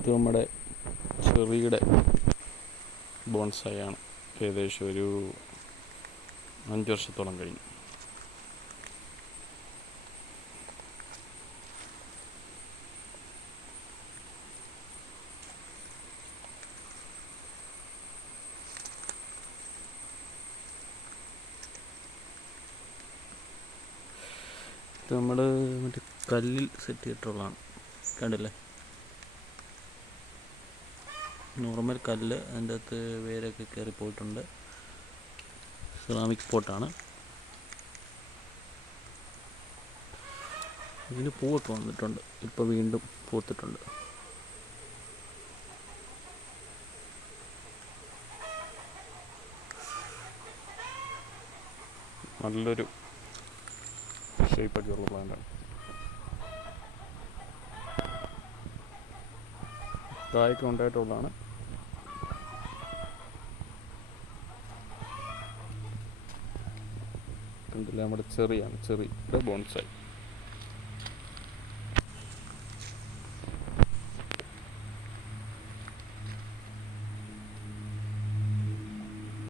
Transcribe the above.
ഇത് നമ്മുടെ ചെറിയുടെ ബോൺസായാണ് ഏകദേശം ഒരു അഞ്ച് വർഷത്തോളം കഴിഞ്ഞു. നമ്മൾ മറ്റേ കല്ലിൽ സെറ്റ് ചെയ്തിട്ടുള്ളതാണ്. കണ്ടില്ലേ? നോർമൽ കല്ല് അതിന്റെ അകത്ത് വേരൊക്കെ കയറി പോയിട്ടുണ്ട്. സിറാമിക് പോട്ടാണ്. ഇതിന് പൂവൊക്കെ വന്നിട്ടുണ്ട്. ഇപ്പോൾ വീണ്ടും പൂത്തിട്ടുണ്ട്. നല്ലൊരു ഷേപ്പ് ഉള്ള പ്ലാന്റാണ് കായൊക്കെ ഉണ്ടായിട്ടുള്ളതാണ് കണ്ടില്ല നമ്മുടെ ചെറിയാണ് ചെറി. ബോൺസായി